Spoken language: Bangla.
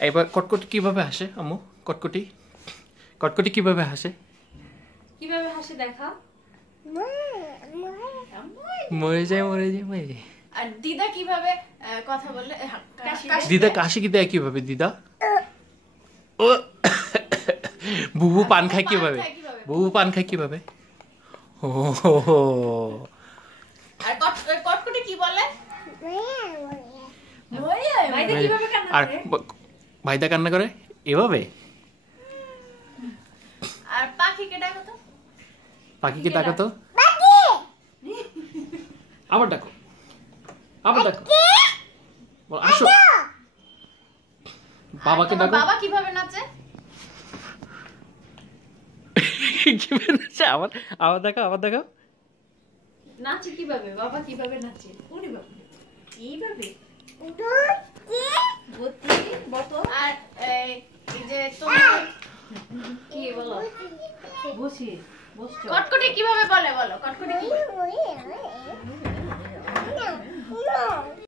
এবার কটকটি কিভাবে হাসে আম্মু? কটকটি কটকটি কিভাবে হাসে? কিভাবে হাসে দেখা? মরে যায় মরে যায় মরে যায়। আর দিদা কিভাবে কথা বলে? দিদা কাশি কি দেয় কিভাবে? দিদা ও বুবু পান খায় কিভাবে? বুবু পান খায় কিভাবে? ও আর কটকটি কি বলে? আর ভাইদা কান্না করে এভাবে। আর পাখিকে ডাকো তো। পাখিকে ডাকো তো। আবার ডাকো, আবার ডাকো, বল আসো। বাবাকে ডাকো। বাবা কিভাবে নাচে? কিভাবে নাচে? আবার আবার দেখো, আবার দেখো। নাচে কিভাবে? বাবা কিভাবে নাচে? ওরে বাবা, এইভাবে। আর এই যে তোমার কি বলো? কটকটি কিভাবে বলে বলো? কটকটি কি?